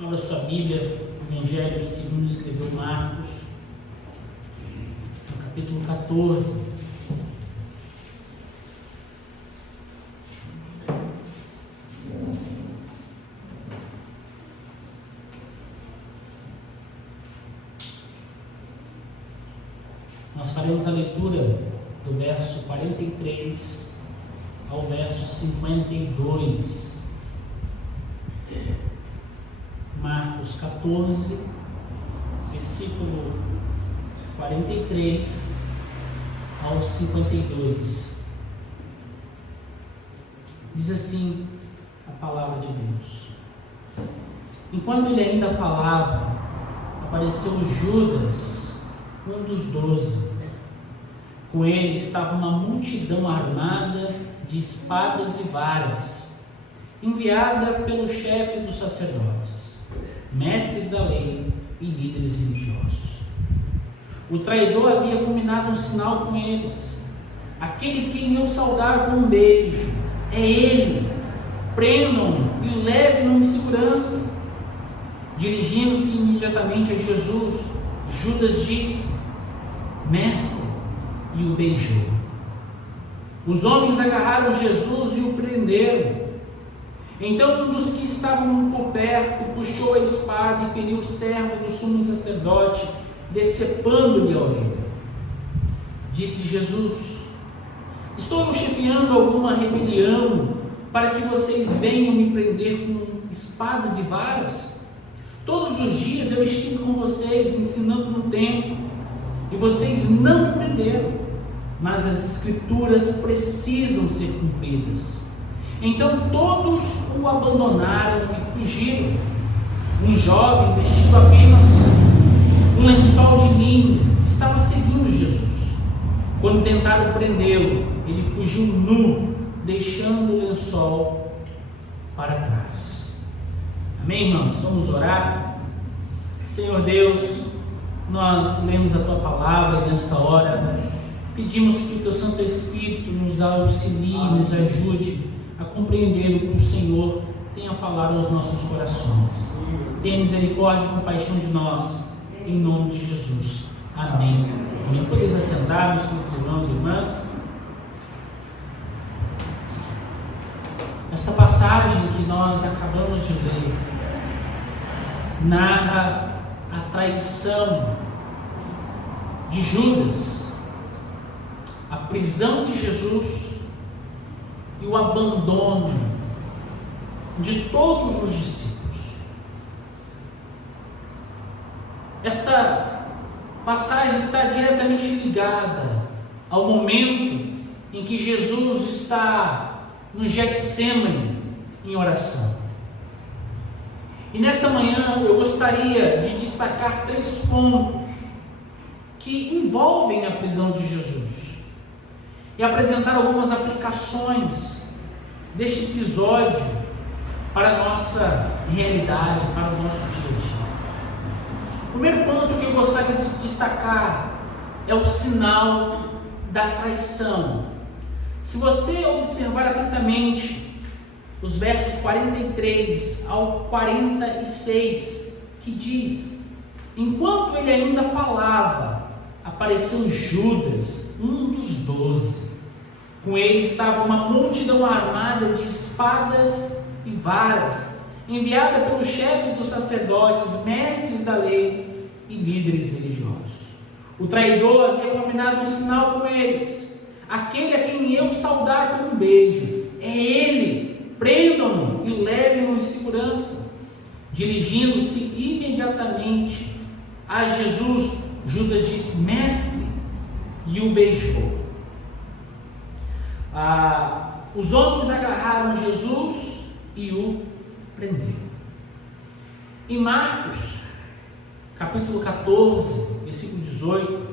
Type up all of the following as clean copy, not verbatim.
Abra sua Bíblia, Evangelho segundo escreveu Marcos, no capítulo 14. Nós faremos a leitura do verso 43 ao verso 52. Marcos 14, versículo 43 ao 52. Diz assim a palavra de Deus: Enquanto ele ainda falava, apareceu Judas, um dos 12. Com ele estava uma multidão armada de espadas e varas, enviada pelo chefe dos sacerdotes, mestres da lei e líderes religiosos. O traidor havia combinado um sinal com eles: aquele quem eu saudar com um beijo, é ele, prendam-no e levem-no em segurança. Dirigindo-se imediatamente a Jesus, Judas disse: Mestre, e o beijou. Os homens agarraram Jesus e o prenderam. Então um dos que estavam por perto puxou a espada e feriu o servo do sumo sacerdote, decepando-lhe a orelha. Disse Jesus: Estou eu chefiando alguma rebelião para que vocês venham me prender com espadas e varas? Todos os dias eu estive com vocês ensinando no templo e vocês não me prenderam, mas as escrituras precisam ser cumpridas. Então todos o abandonaram e fugiram. Um jovem vestido apenas um lençol de linho estava seguindo Jesus. Quando tentaram prendê-lo, ele fugiu nu, deixando o lençol para trás. Amém, irmãos? Vamos orar? Senhor Deus, nós lemos a Tua palavra e nesta hora pedimos que o Teu Santo Espírito nos auxilie, nos ajude a compreender o que o Senhor tem a falar aos nossos corações. Tenha misericórdia e compaixão de nós, em nome de Jesus. Amém. Amém. Podeis assentar, meus queridos irmãos e irmãs. Esta passagem que nós acabamos de ler narra a traição de Judas, a prisão de Jesus e o abandono de todos os discípulos. Esta passagem está diretamente ligada ao momento em que Jesus está no Getsêmani em oração. E nesta manhã eu gostaria de destacar 3 pontos que envolvem a prisão de Jesus e apresentar algumas aplicações deste episódio para a nossa realidade, para o nosso dia a dia. O primeiro ponto que eu gostaria de destacar é o sinal da traição. Se você observar atentamente os versos 43 ao 46, que diz: Enquanto ele ainda falava, apareceu Judas, um dos 12. Com ele estava uma multidão armada de espadas e varas, enviada pelo chefe dos sacerdotes, mestres da lei e líderes religiosos. O traidor havia combinado um sinal com eles: aquele a quem eu saudar com um beijo, é ele, prendam-no e levem-no em segurança. Dirigindo-se imediatamente a Jesus, Judas disse: Mestre, e o beijou. Os homens agarraram Jesus e o prenderam. Em Marcos, capítulo 14, versículo 18,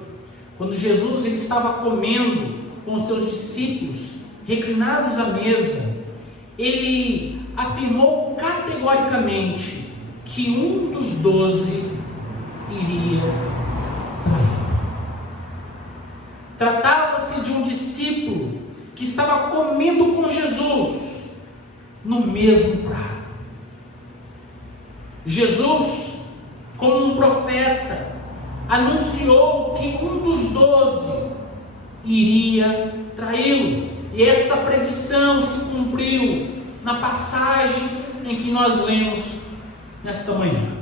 quando Jesus ele estava comendo com seus discípulos, reclinados à mesa, ele afirmou categoricamente que um dos 12 iria trair. Tratava-se de um discípulo que estava comendo com Jesus no mesmo prato. Jesus, como um profeta, anunciou que um dos 12 iria traí-lo. E essa predição se cumpriu na passagem em que nós lemos nesta manhã.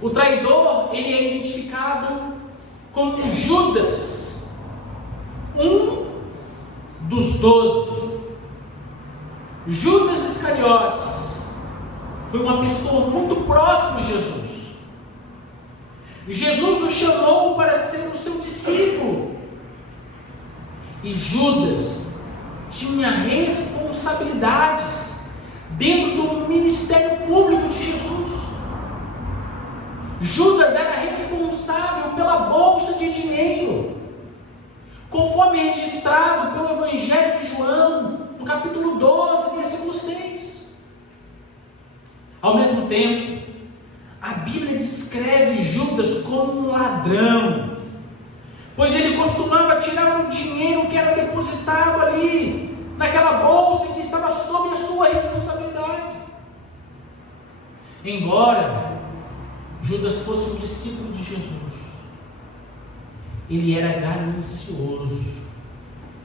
O traidor, ele é identificado como Judas, um dos 12. Judas Iscariotes foi uma pessoa muito próxima de Jesus. Jesus o chamou para ser o seu discípulo. E Judas tinha responsabilidades dentro do ministério público de Jesus. Judas era responsável pela bolsa de dinheiro, conforme registrado pelo Evangelho de João, no capítulo 12, versículo 6. Ao mesmo tempo, a Bíblia descreve Judas como um ladrão, pois ele costumava tirar o dinheiro que era depositado ali, naquela bolsa que estava sob a sua responsabilidade. Embora Judas fosse um discípulo de Jesus, ele era ganancioso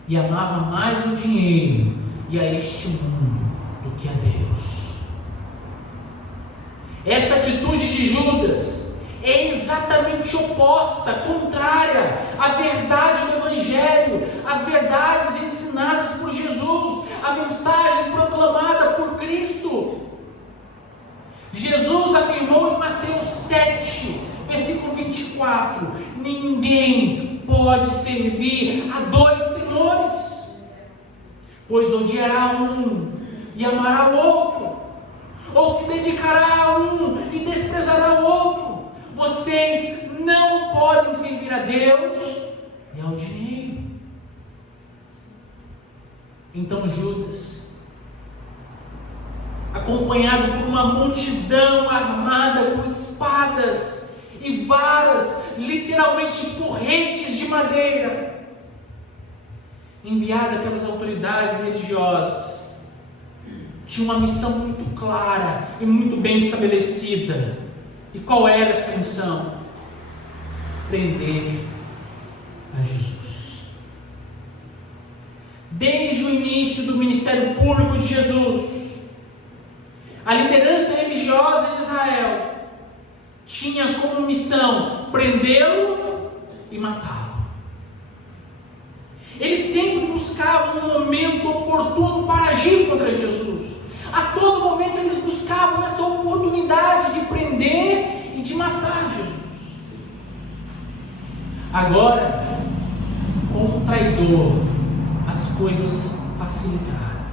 e amava mais o dinheiro e a este mundo do que a Deus. Essa atitude de Judas é exatamente oposta, contrária à verdade do Evangelho, às verdades ensinadas por Jesus, a mensagem proclamada por Cristo. Jesus afirmou em Mateus 7, versículo 24: ninguém pode servir a 2 senhores, pois odiará um e amará o outro, ou se dedicará a um e desprezará o outro. Vocês não podem servir a Deus e ao dinheiro. Então Judas, acompanhado por uma multidão armada com espadas e varas, literalmente porretes de madeira, enviada pelas autoridades religiosas, tinha uma missão muito clara e muito bem estabelecida. E qual era essa missão? Prender a Jesus. Desde o início do ministério público de Jesus, a liderança religiosa de Israel tinha como missão prendê-lo e matá-lo. Eles sempre buscavam um momento oportuno para agir contra Jesus. A todo momento eles buscavam essa oportunidade de prender e de matar Jesus. Agora, com o traidor, as coisas facilitaram.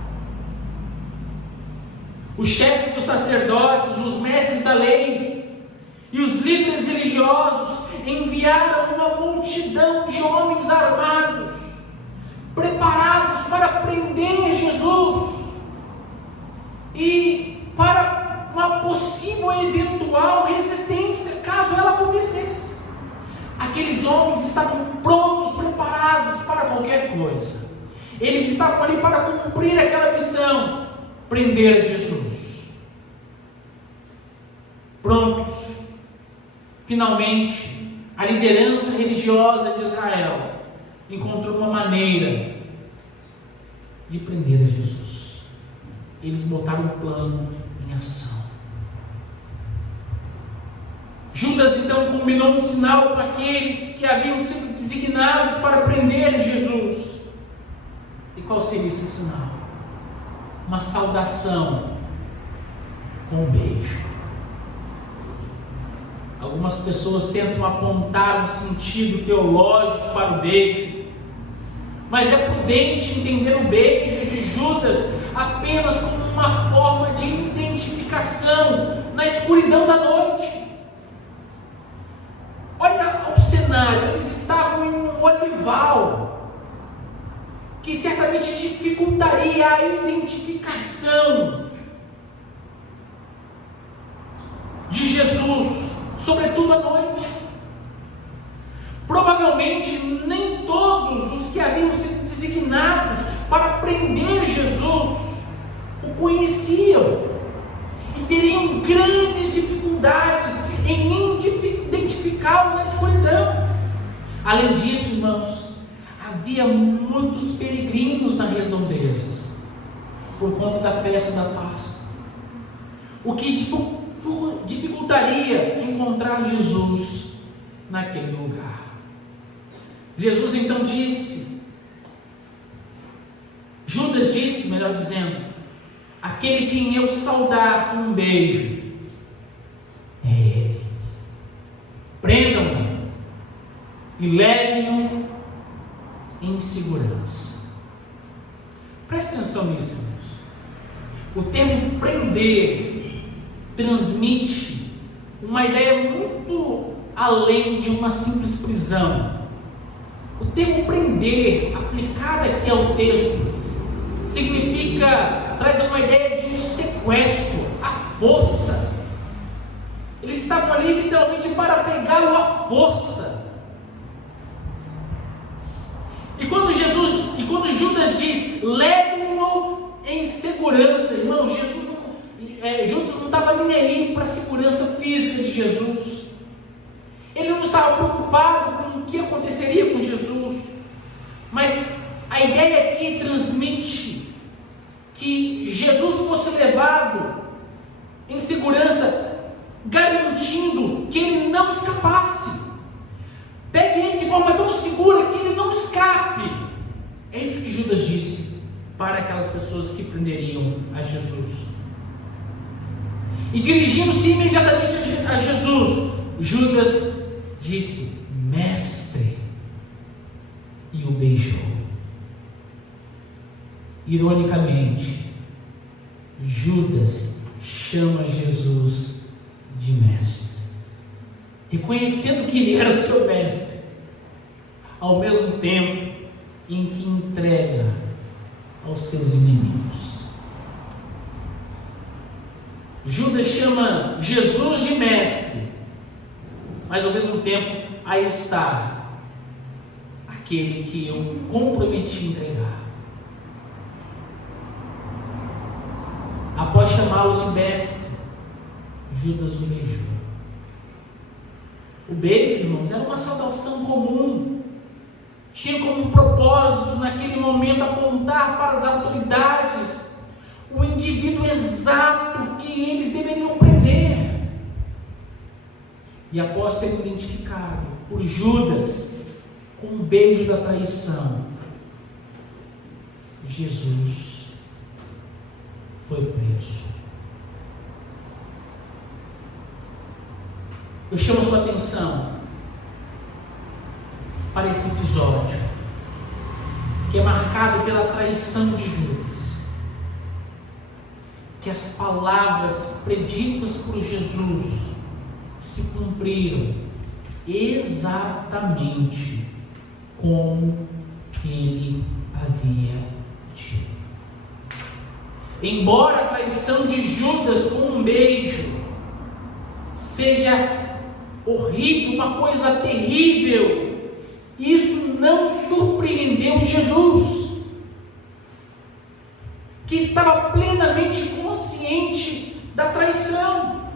Os chefes dos sacerdotes, os mestres da lei e os líderes religiosos enviaram uma multidão de homens armados, preparados para prender Jesus e para uma possível eventual resistência, caso ela acontecesse. Aqueles homens estavam prontos, preparados para qualquer coisa. Eles estavam ali para cumprir aquela missão, prender Jesus. Prontos. Finalmente, a liderança religiosa de Israel encontrou uma maneira de prender a Jesus. Eles botaram o plano em ação. Judas então combinou um sinal com aqueles que haviam sido designados para prender Jesus. E qual seria esse sinal? Uma saudação com um beijo. Algumas pessoas tentam apontar um sentido teológico para o beijo, mas é prudente entender o beijo de Judas apenas como uma forma de identificação na escuridão da noite. Olha o cenário, eles estavam em um olival que certamente dificultaria a identificação de Jesus, sobretudo à noite. Provavelmente nem todos os que haviam sido designados para prender Jesus o conheciam e teriam grandes Além disso, irmãos, havia muitos peregrinos nas redondezas, por conta da festa da Páscoa, o que dificultaria encontrar Jesus naquele lugar. Jesus então disse, Judas disse, melhor dizendo, aquele quem eu saudar com um beijo, é ele. Prendam-no e levem-no em segurança. Preste atenção nisso, irmãos. O termo prender transmite uma ideia muito além de uma simples prisão. O termo prender, aplicado aqui ao texto, traz uma ideia de um sequestro, à força. Eles estavam ali literalmente para pegá-lo à força. E quando Judas diz, levem-no em segurança, irmãos, Judas não estava nem aí para a segurança física de Jesus. Ele não estava preocupado com o que aconteceria com Jesus. Mas a ideia aqui transmite que Jesus fosse levado em segurança, garantindo que ele não escapasse. Pegue ele de forma tão segura que ele não escape. É isso que Judas disse para aquelas pessoas que prenderiam a Jesus. E dirigindo-se imediatamente a Jesus, Judas disse, mestre, e o beijou. Ironicamente, Judas chama Jesus de mestre, reconhecendo que ele era seu mestre, ao mesmo tempo em que entrega aos seus inimigos. Judas chama Jesus de mestre, mas ao mesmo tempo, aí está aquele que eu me comprometi a entregar. Após chamá-lo de mestre, Judas o beijou. O beijo, irmãos, era uma saudação comum. Tinha como propósito, naquele momento, apontar para as autoridades o indivíduo exato que eles deveriam prender. E após ser identificado por Judas com o beijo da traição, Jesus foi preso. Eu chamo a sua atenção para esse episódio, que é marcado pela traição de Judas, que as palavras preditas por Jesus se cumpriram exatamente como ele havia dito. Embora a traição de Judas com um beijo seja horrível, uma coisa terrível, isso não surpreendeu Jesus, que estava plenamente consciente da traição.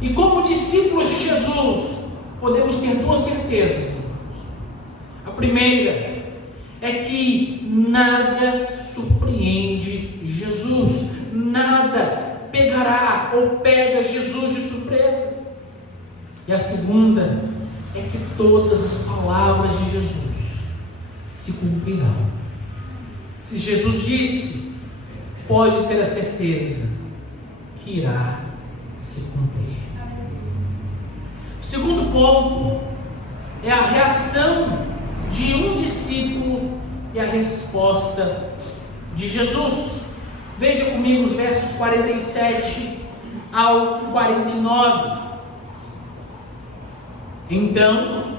E como discípulos de Jesus, podemos ter duas certezas. A primeira é que nada surpreende Jesus, nada pegará ou pega Jesus de surpresa. E a segunda é que todas as palavras de Jesus se cumprirão. Se Jesus disse, pode ter a certeza que irá se cumprir. O segundo ponto é a reação de um discípulo e a resposta de Jesus. Veja comigo os versos 47 ao 49. Então,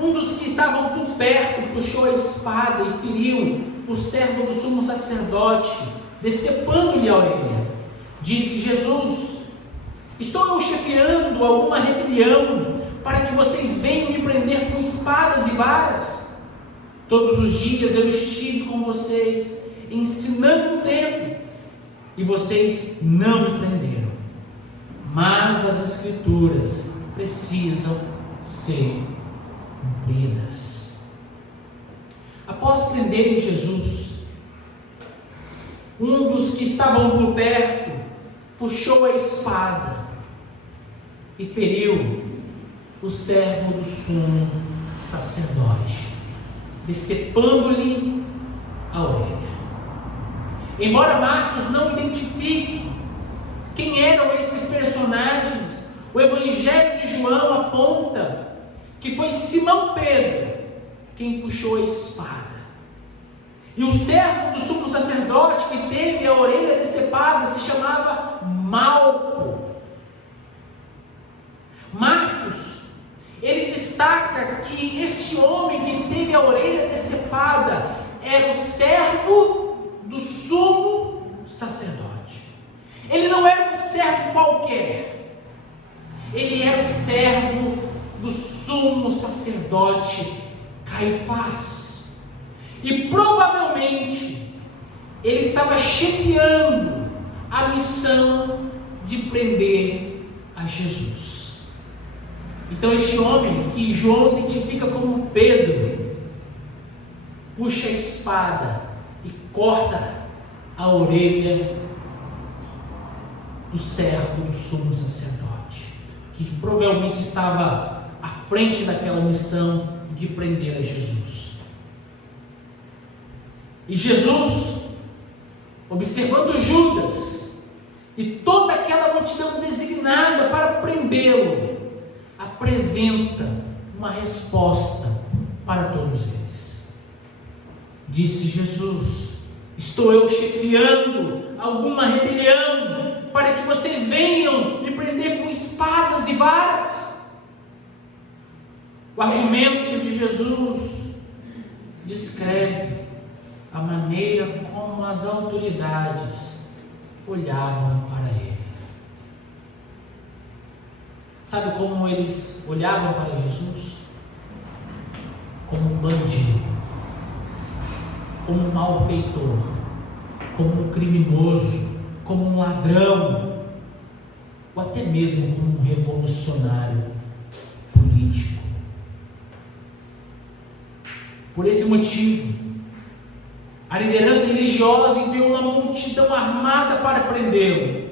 um dos que estavam por perto puxou a espada e feriu o servo do sumo sacerdote, decepando-lhe a orelha. Disse Jesus, estou eu chefiando alguma rebelião para que vocês venham me prender com espadas e varas? Todos os dias eu estive com vocês, ensinando o templo, e vocês não me prenderam. Mas as Escrituras precisam ser cumpridas. Após prenderem Jesus, um dos que estavam por perto puxou a espada e feriu o servo do sumo sacerdote, decepando-lhe a orelha. Embora Marcos não identifique quem eram esses personagens, o Evangelho de João aponta que foi Simão Pedro quem puxou a espada. E o servo do sumo sacerdote que teve a orelha decepada se chamava Malco. Marcos, ele destaca que esse homem que teve a orelha decepada era o servo do sumo sacerdote. Ele não era um servo qualquer, ele era o servo do sumo sacerdote Caifás. E provavelmente ele estava chefiando a missão de prender a Jesus. Então este homem, que João identifica como Pedro, puxa a espada e corta a orelha do servo do sumo sacerdote, que provavelmente estava à frente daquela missão de prender a Jesus. E Jesus, observando Judas e toda aquela multidão designada para prendê-lo, apresenta uma resposta para todos eles. Disse Jesus: estou eu chefiando alguma rebelião para que vocês venham me prender com espadas e varas? O argumento de Jesus descreve a maneira como as autoridades olhavam para ele. Sabe como eles olhavam para Jesus? Como um bandido, como um malfeitor, como um criminoso, como um ladrão, ou até mesmo como um revolucionário político. Por esse motivo, a liderança religiosa enviou uma multidão armada para prendê-lo.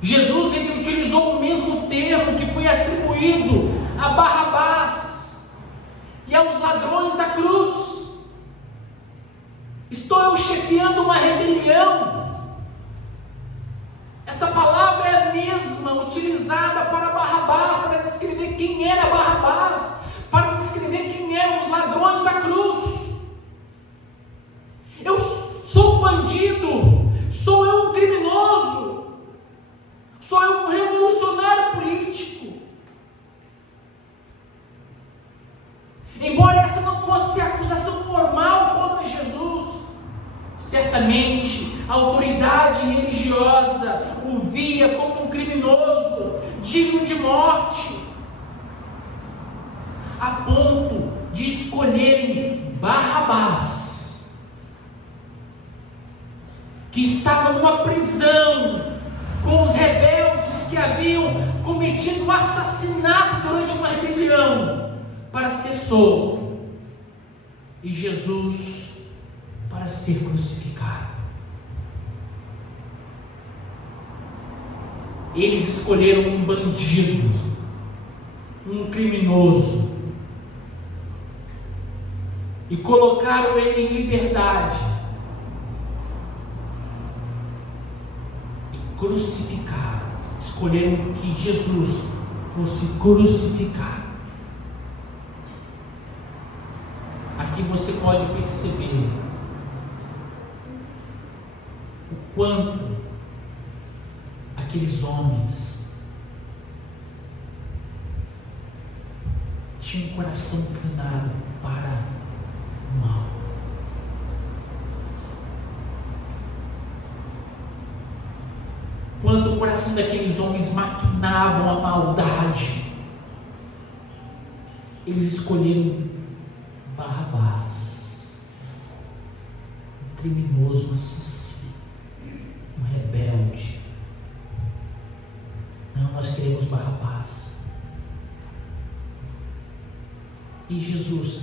Jesus ele utilizou o mesmo termo que foi atribuído a Barrabás e aos ladrões da cruz. Estou eu chefiando uma rebelião. Essa palavra é a mesma utilizada para Barrabás, para descrever quem era Barrabás, para descrever quem eram os ladrões da cruz. Eu sou um bandido, sou eu um criminoso, sou eu um revolucionário político. Embora essa não fosse a acusação formal contra Jesus, certamente a autoridade religiosa o via como um criminoso, digno de morte, a ponto de escolherem Barrabás, que estava numa prisão com os rebeldes que haviam cometido um assassinato durante uma rebelião, para ser solto, e Jesus para ser crucificado. Eles escolheram um bandido, um criminoso, e colocaram ele em liberdade e crucificaram. Escolheram que Jesus fosse crucificado. Aqui você pode perceber o quanto aqueles homens tinham um coração inclinado para o mal. Quanto o coração daqueles homens maquinavam a maldade, eles escolheram Barrabás, um criminoso, um assassino, um rebelde. Não, nós queremos Barrabás. E Jesus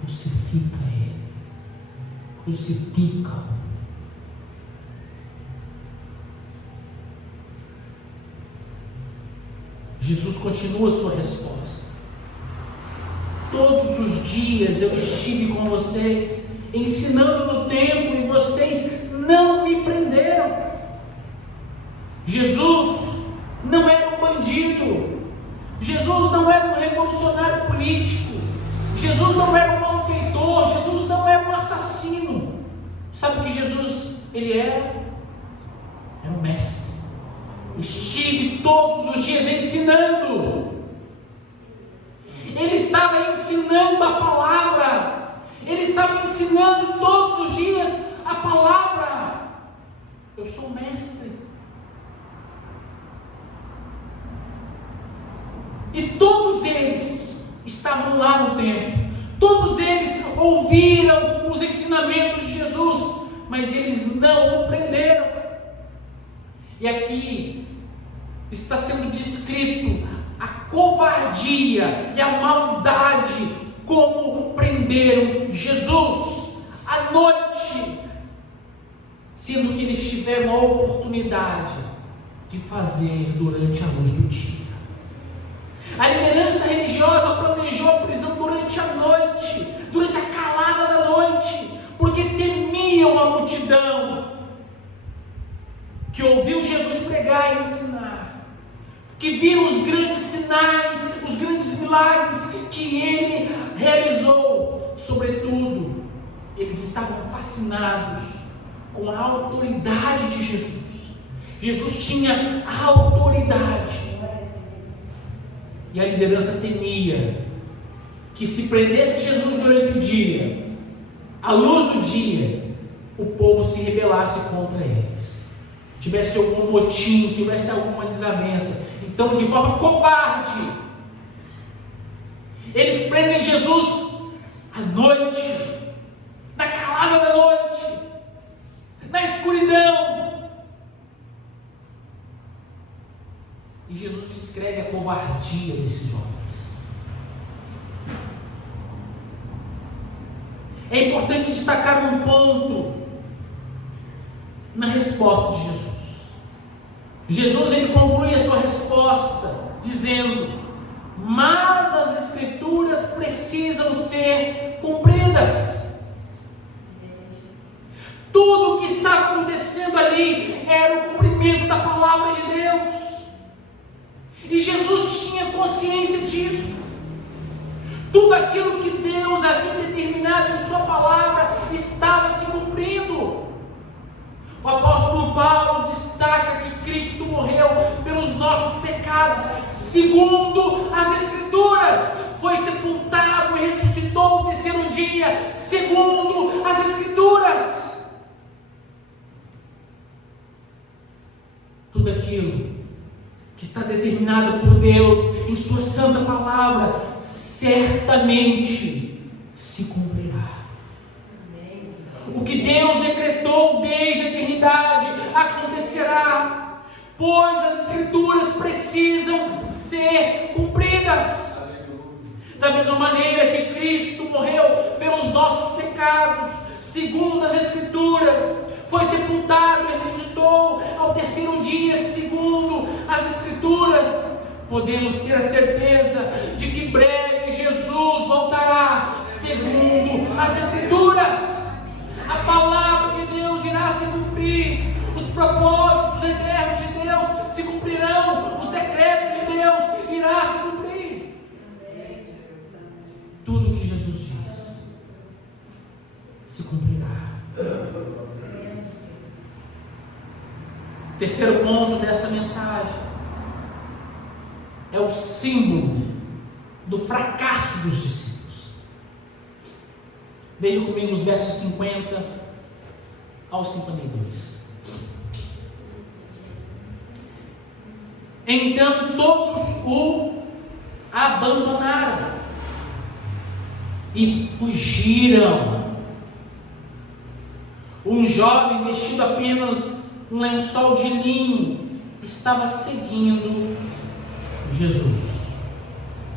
crucifica ele. Crucifica-o. Jesus continua a sua resposta. Todos os dias eu estive com vocês, ensinando no templo, e vocês não me prenderam. Jesus não era um bandido. Jesus não era um revolucionário político. Jesus não era um malfeitor. Jesus não era um assassino. Sabe o que Jesus ele era? Era um mestre. Estive todos os dias ensinando. Ele estava ensinando a palavra. Ele estava ensinando todos os dias a palavra. Eu sou mestre. E todos eles estavam lá no templo. Todos eles ouviram os ensinamentos de Jesus, mas eles não o prenderam. E aqui está sendo descrito a covardia e a maldade como prenderam Jesus à noite, sendo que eles tiveram a oportunidade de fazer durante a luz do dia. A liderança religiosa planejou a prisão durante a noite, durante a calada da noite, porque temiam a multidão que ouviu Jesus pregar e ensinar, que viram os grandes sinais, os grandes milagres que ele realizou. Sobretudo, eles estavam fascinados com a autoridade de Jesus. Jesus tinha a autoridade. E a liderança temia que se prendesse Jesus durante o dia, à luz do dia, o povo se rebelasse contra eles, tivesse algum motim, tivesse alguma desavença. Então, de forma covarde, eles prendem Jesus à noite, na calada da noite, na escuridão. E Jesus descreve a covardia desses homens. É importante destacar um ponto na resposta de Jesus. Jesus ele conclui a sua resposta dizendo: mas as Escrituras precisam ser cumpridas. Tudo o que está acontecendo ali era o cumprimento da palavra de Deus. E Jesus tinha consciência disso. Tudo aquilo que Deus havia determinado em sua palavra estava se cumprindo. O apóstolo Paulo destaca que Cristo morreu pelos nossos pecados, segundo as Escrituras, foi sepultado e ressuscitou no terceiro dia, segundo as Escrituras. Tudo aquilo que está determinado por Deus em sua santa palavra, certamente se cumprirá. O que Deus decretou desde a eternidade acontecerá, pois as Escrituras precisam ser cumpridas. Da mesma maneira que Cristo morreu pelos nossos pecados, segundo as Escrituras, foi sepultado e ressuscitou ao terceiro dia, segundo as Escrituras, podemos ter a certeza de que breve Jesus voltará, segundo as Escrituras. A palavra de Deus irá se cumprir, os propósitos eternos de Deus se cumprirão, os decretos de Deus irá se cumprir. Tudo o que Jesus diz se cumprirá. Terceiro ponto dessa mensagem é o símbolo do fracasso dos discípulos. Veja comigo os versos 50 ao 52. Então todos o abandonaram e fugiram. Um jovem vestido apenas um lençol de linho estava seguindo Jesus.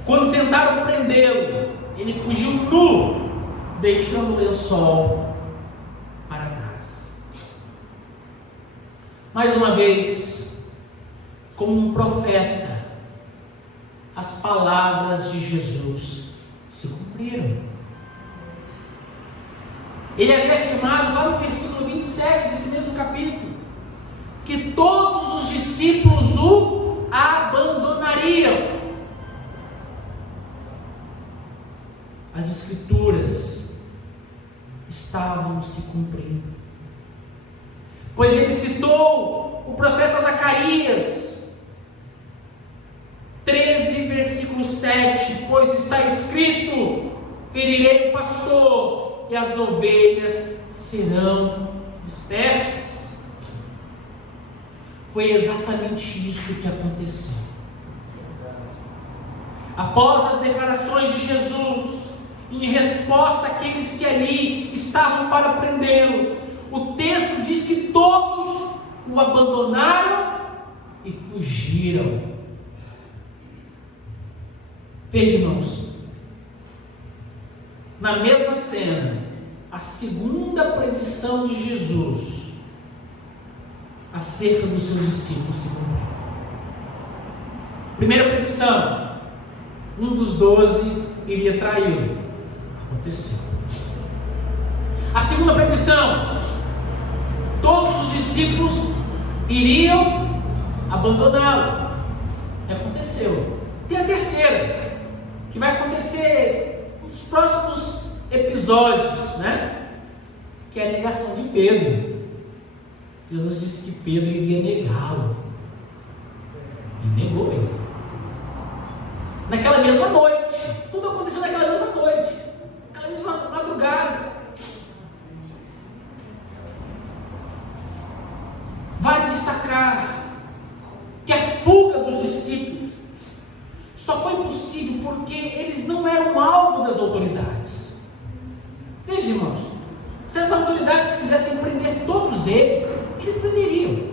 Quando tentaram prendê-lo, ele fugiu nu, deixando o lençol para trás. Mais uma vez, como um profeta, as palavras de Jesus se cumpriram. Ele havia afirmado lá no versículo 27 desse mesmo capítulo, que todos os discípulos o abandonariam. As Escrituras estavam se cumprindo, pois ele citou o profeta Zacarias 13, versículo 7, pois está escrito: ferirei o pastor e as ovelhas serão dispersas. Foi exatamente isso que aconteceu. Após as declarações de Jesus, em resposta àqueles que ali estavam para prendê-lo, o texto diz que todos o abandonaram e fugiram. Veja, irmãos, na mesma cena, a segunda predição de Jesus acerca dos seus discípulos se cumpriu. Primeira predição: um dos 12 iria traí-lo. Aconteceu. A segunda predição: todos os discípulos iriam abandoná-lo. Aconteceu. Tem a terceira, que vai acontecer nos próximos episódios, né? Que é a negação de Pedro. Jesus disse que Pedro iria negá-lo, e negou ele. Naquela mesma noite, tudo aconteceu naquela mesma noite, naquela mesma madrugada. Vale destacar que a fuga dos discípulos só foi possível porque eles não eram alvo das autoridades. Veja, irmãos, se as autoridades quisessem prender todos eles prenderiam.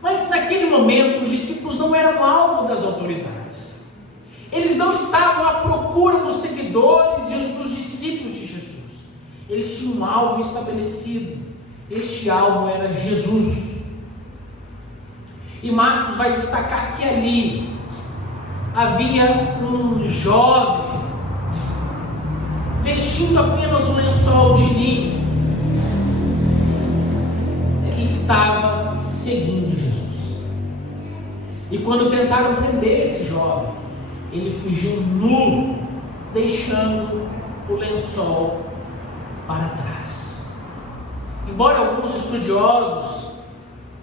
Mas naquele momento os discípulos não eram alvo das autoridades. Eles não estavam à procura dos seguidores e dos discípulos de Jesus. Eles tinham um alvo estabelecido. Este alvo era Jesus. E Marcos vai destacar que ali havia um jovem vestindo apenas um lençol de linho, que estava seguindo Jesus. E quando tentaram prender esse jovem, ele fugiu nu, deixando o lençol para trás. Embora alguns estudiosos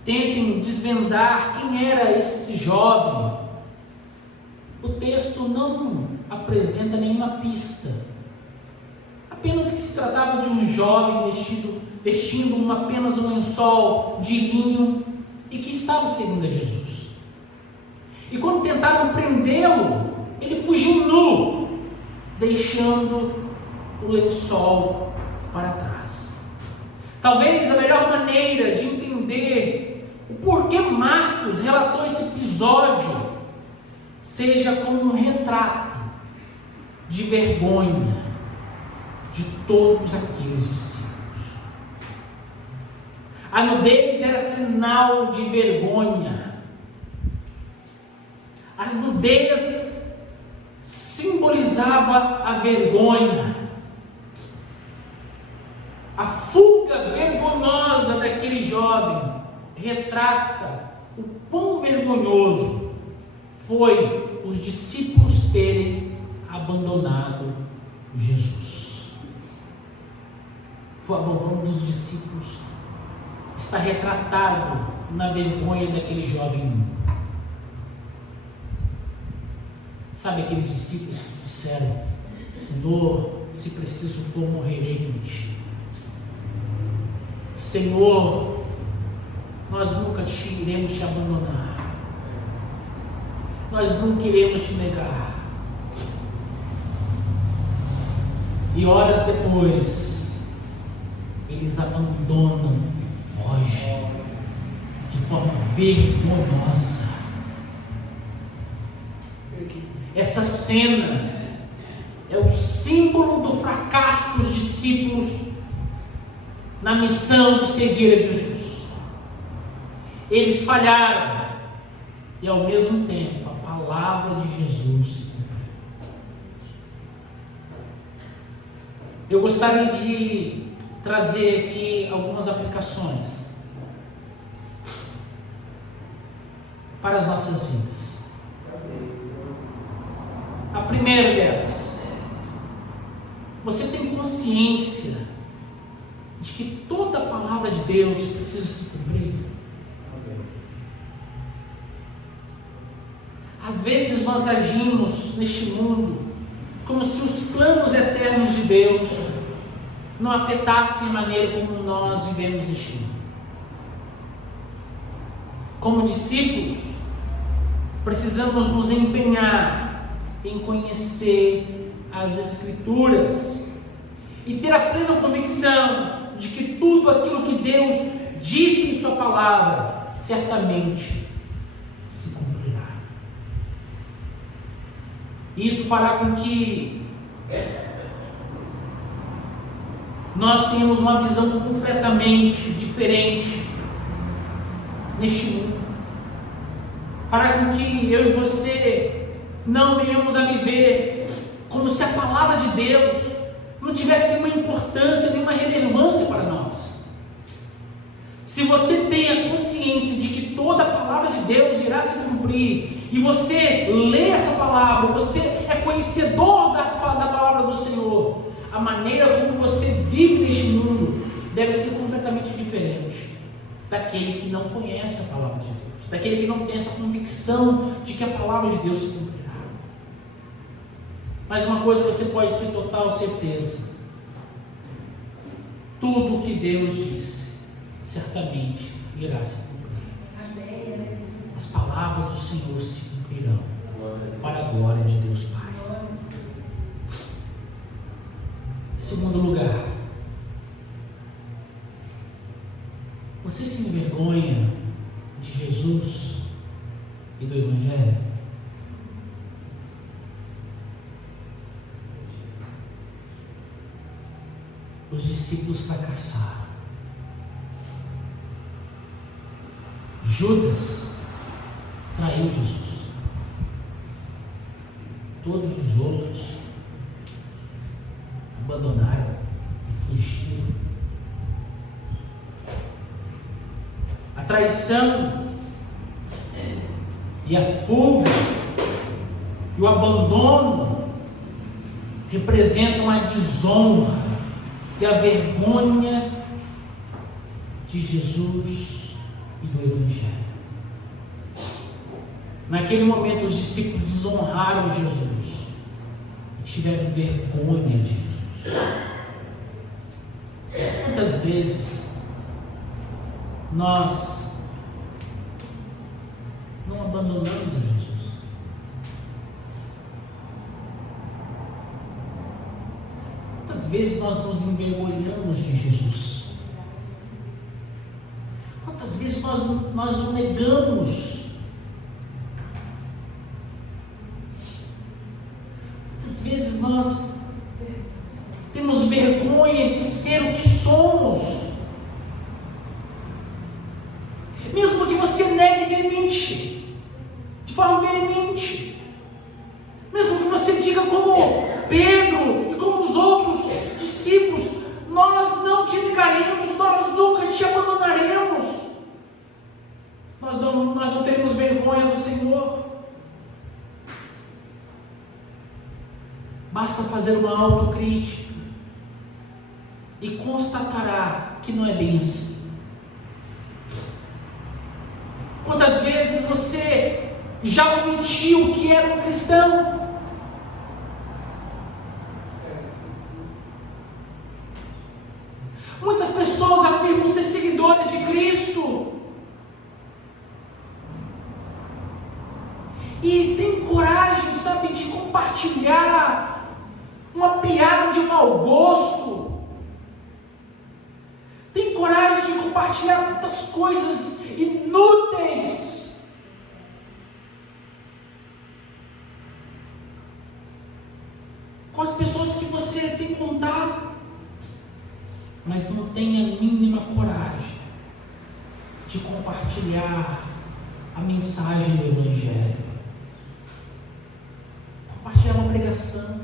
tentem desvendar quem era esse jovem, o texto não apresenta nenhuma pista. Apenas que se tratava de um jovem vestindo apenas um lençol de linho e que estava seguindo a Jesus. E quando tentaram prendê-lo, ele fugiu nu, deixando o lençol para trás. Talvez a melhor maneira de entender o porquê Marcos relatou esse episódio seja como um retrato de vergonha de todos aqueles discípulos. A nudez era sinal de vergonha. A nudez simbolizava a vergonha. A fuga vergonhosa daquele jovem retrata o quão vergonhoso foi os discípulos terem abandonado Jesus. O abandono dos discípulos está retratado na vergonha daquele jovem. Sabe aqueles discípulos que disseram: Senhor, se preciso for, morrerei em ti. Senhor, nós nunca iremos te abandonar. Nós nunca iremos te negar. E horas depois, eles abandonam e fogem de forma vergonhosa. Essa cena é o símbolo do fracasso dos discípulos na missão de seguir a Jesus. Eles falharam e ao mesmo tempo a palavra de Jesus se cumpriu. Eu gostaria de trazer aqui algumas aplicações para as nossas vidas. A primeira delas: você tem consciência de que toda a palavra de Deus precisa se cumprir? Às vezes nós agimos neste mundo como se os planos eternos de Deus não afetassem a maneira como nós vivemos neste mundo. Como discípulos, precisamos nos empenhar em conhecer as Escrituras e ter a plena convicção de que tudo aquilo que Deus disse em sua palavra certamente se cumprirá. Isso fará com que nós tenhamos uma visão completamente diferente neste mundo. Fará com que eu e você não venhamos a viver como se a palavra de Deus não tivesse nenhuma importância, nenhuma relevância para nós. Se você tem a consciência de que toda a palavra de Deus irá se cumprir, e você lê essa palavra, você é conhecedor da palavra do Senhor, a maneira como você vive neste mundo deve ser completamente diferente daquele que não conhece a palavra de Deus, daquele que não tem essa convicção de que a palavra de Deus se cumprirá. Mas uma coisa você pode ter total certeza: tudo o que Deus disse certamente irá se cumprir. As palavras do Senhor se cumprirão para a glória de Deus Pai. Em segundo lugar, você se envergonha de Jesus e do Evangelho? Os discípulos fracassaram. Judas traiu Jesus. Todos os outros abandonaram e fugiram. A traição e a fuga e o abandono representam a desonra e a vergonha de Jesus e do Evangelho. Naquele momento os discípulos desonraram Jesus e tiveram vergonha de Jesus. Quantas vezes nós não abandonamos a Jesus? Quantas vezes nós nos envergonhamos de Jesus? Quantas vezes nós o negamos? Quantas vezes nós temos vergonha de ser o que somos? Mesmo que você negue veemente, de forma veemente, mesmo que você diga como Pedro e como os outros discípulos: nós não te negaremos, nós nunca te abandonaremos, nós não teremos vergonha do Senhor. Basta fazer uma autocrítica e constatará que não é bem assim. Quantas vezes você já omitiu que era um cristão? Muitas pessoas afirmam ser seguidores de Cristo e tem coragem, sabe, de compartilhar uma piada de mau gosto, tem coragem de compartilhar tantas coisas inúteis, com as pessoas contar, mas não tem a mínima coragem de compartilhar a mensagem do Evangelho, compartilhar uma pregação,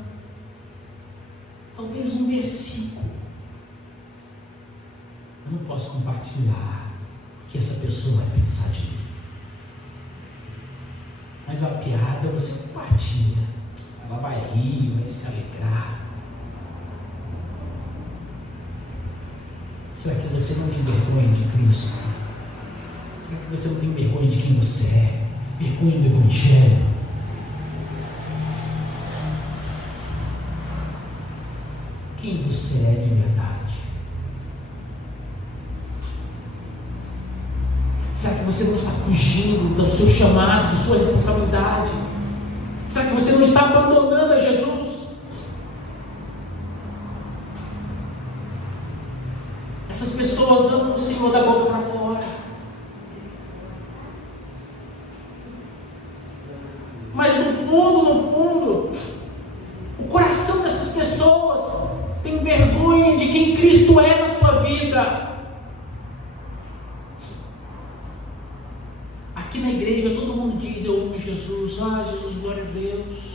talvez um versículo. Eu não posso compartilhar o que essa pessoa vai pensar de mim, mas a piada você compartilha, ela vai rir, vai se alegrar. Será que você não tem vergonha de Cristo? Será que você não tem vergonha de quem você é? Vergonha do Evangelho? Quem você é de verdade? Será que você não está fugindo do seu chamado, da sua responsabilidade? Será que você não está abandonando a Jesus? Essas pessoas amam o Senhor da boca para fora, mas no fundo, o coração dessas pessoas tem vergonha de quem Cristo é na sua vida. Aqui na igreja todo mundo diz: eu amo Jesus. Jesus, glória a Deus.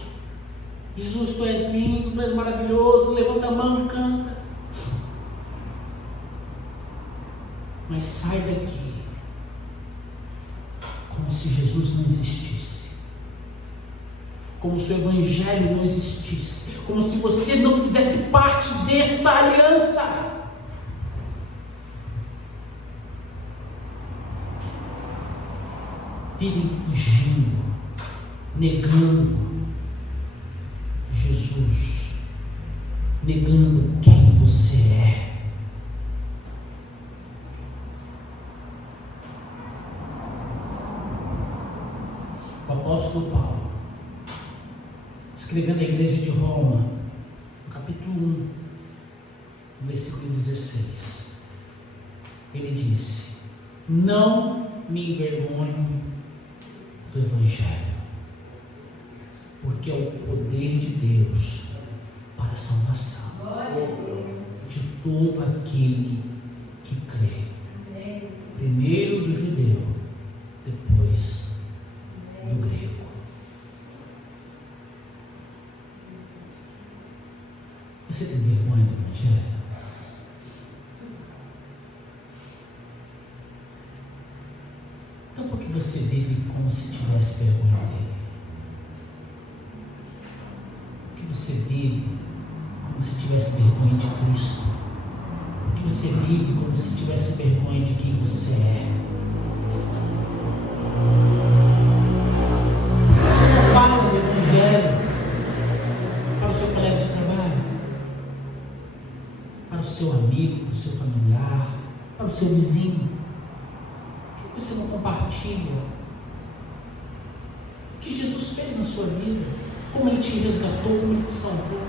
Jesus, tu és lindo, tu és maravilhoso. Levanta a mão e canta. Mas sai daqui como se Jesus não existisse, como se o Evangelho não existisse, como se você não fizesse parte desta aliança. Vivem fugindo, negando Jesus, negando quem você é. O apóstolo Paulo, escrevendo à igreja de Roma, no capítulo 1, no versículo 16, ele disse: não me envergonho do Evangelho, porque é o poder de Deus para a salvação de todo aquele que crê, primeiro do judeu, depois do grego. Você tem vergonha do Evangelho? Então por que você vive como se tivesse vergonha dele? Por que você vive como se tivesse vergonha de Cristo? Por que você vive como se tivesse vergonha de quem você é? Você não fala do Evangelho para o seu colega de trabalho, para o seu amigo, para o seu familiar, para o seu vizinho? Por que você não compartilha o que Jesus fez na sua vida, como Ele te resgatou, como Ele te salvou?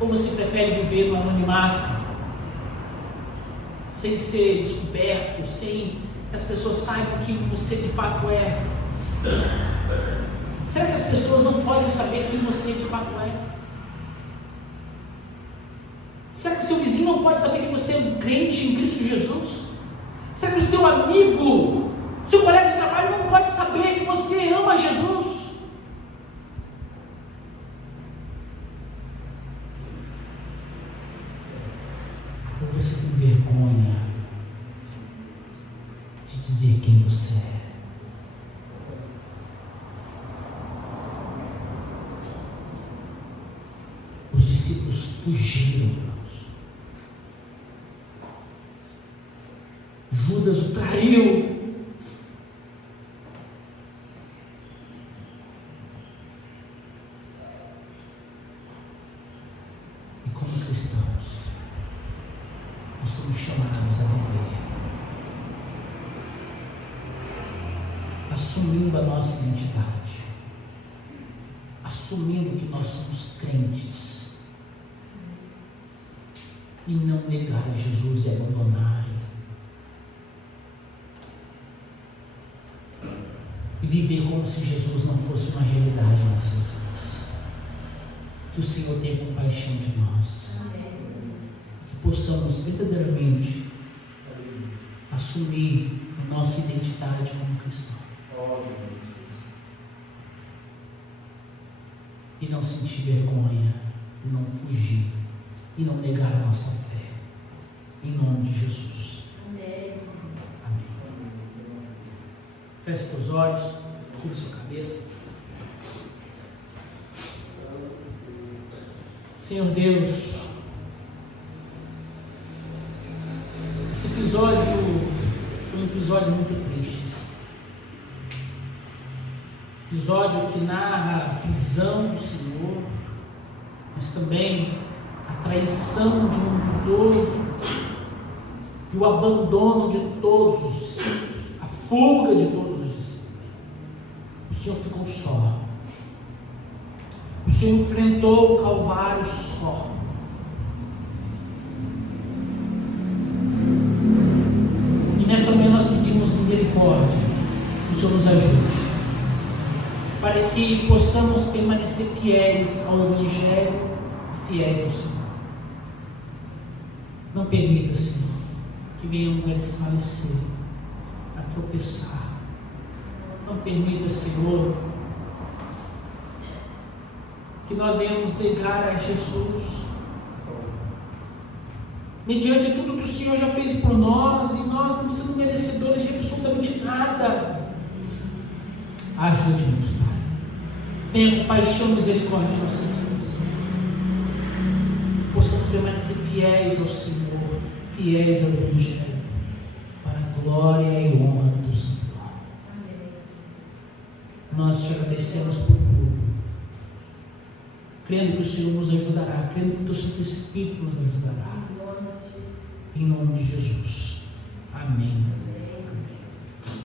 Ou você prefere viver no anonimato, sem ser descoberto, sem que as pessoas saibam quem você de fato é? Será que as pessoas não podem saber quem você de fato é? Será que o seu vizinho não pode saber que você é um crente em Cristo Jesus? Será que o seu amigo, seu colega de trabalho não pode saber que você ama Jesus? Ou você tem vergonha de dizer quem você é? Os discípulos fugiram. Judas o traiu. E como cristãos, nós somos chamados a viver assumindo a nossa identidade, assumindo que nós somos crentes e não negar a Jesus e abandonar. E viver como se Jesus não fosse uma realidade em nossas vidas. que o Senhor tenha compaixão de nós. Que possamos verdadeiramente assumir a nossa identidade como cristão. E não sentir vergonha, e não fugir, e não negar a nossa fé. Em nome de Jesus. Amém. Feche seus olhos, curva sua cabeça. Senhor Deus, esse episódio foi um episódio muito triste. Episódio que narra a prisão do Senhor, mas também a traição de um dos 12, e o abandono de todos os discípulos, a fuga de todos os discípulos. O Senhor ficou só. O Senhor enfrentou o Calvário só. E nessa manhã nós pedimos misericórdia, que o Senhor nos ajude, para que possamos permanecer fiéis ao Evangelho e fiéis ao Senhor. Não permita, Senhor, que venhamos a desfalecer, a tropeçar. Não permita, Senhor, que nós venhamos negar a Jesus, mediante tudo que o Senhor já fez por nós, e nós não sendo merecedores de absolutamente nada. Ajude-nos, Pai. Tenha compaixão e misericórdia de nossas vidas. Possamos permanecer fiéis ao Senhor, fiéis ao Evangelho, para a glória e honra do Senhor. Nós te agradecemos por tudo, crendo que o Senhor nos ajudará, crendo que o teu Santo Espírito nos ajudará. Em nome de Jesus. Amém.